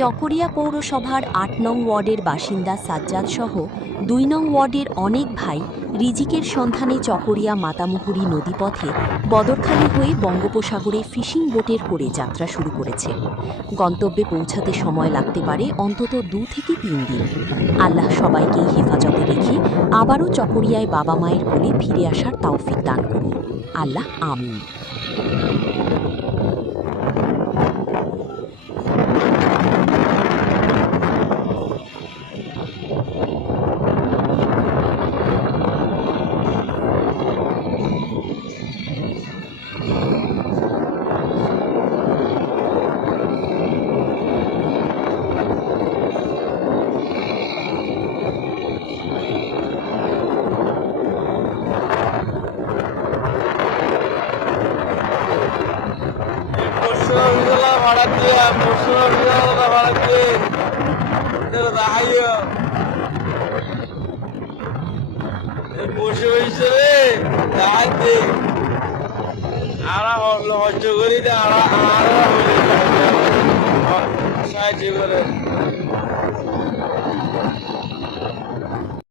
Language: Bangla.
চকরিয়া পৌরসভার ৮ নং ওয়ার্ডের বাসিন্দা সাজ্জাদ সহ ২ নং ওয়ার্ডের অনেক ভাই রিজিকের সন্ধানে চকরিয়া মাতামুহুরী নদীপথে বদরখালী হয়ে বঙ্গোপসাগরে ফিশিং বোটের করে যাত্রা শুরু করেছে। গন্তব্যে পৌঁছাতে সময় লাগতে পারে অন্তত ২ থেকে ৩ দিন। আল্লাহ সবাইকেই হেফাজতে রেখে আবারও চকরিয়ায় বাবা মায়ের কোলে ফিরে আসার তৌফিক দান করুন। আল্লাহ আমিন। সাহায্য করে